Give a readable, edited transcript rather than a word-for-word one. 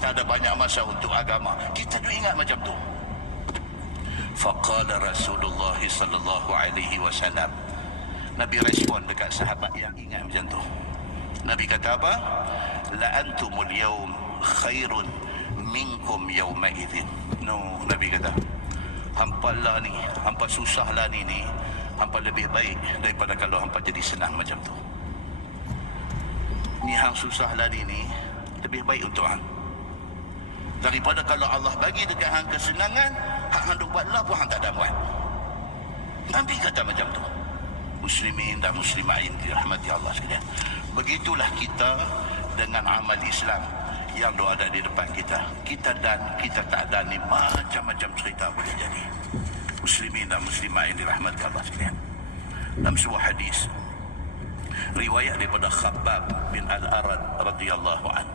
kita ada banyak masa untuk agama. Kita tu ingat macam tu. Faqala Rasulullah sallallahu alaihi wasallam. Nabi respon dekat sahabat yang ingat macam tu. Nabi kata apa? La antumul yawm khairun minkum yawma idzin. No, Nabi kata, hampa lah ni, hampa susah lah ni, hampa lebih baik daripada kalau hampa jadi senang macam tu. Ni hang susah lah ni lebih baik untuk hang daripada kalau Allah bagi dekat hang kesenangan, hang duk buat lah pun hang tak ada buat. Nabi kata macam tu. Muslimin dan muslimain dirahmati Allah sekalian. Begitulah kita dengan amal Islam yang ada di depan kita. Kita tak dan ni macam-macam cerita boleh jadi. Muslimin dan muslimain dirahmati Allah sekalian. Dalam sebuah hadis riwayat daripada Khabbab bin Al-Arad radhiyallahu anhu,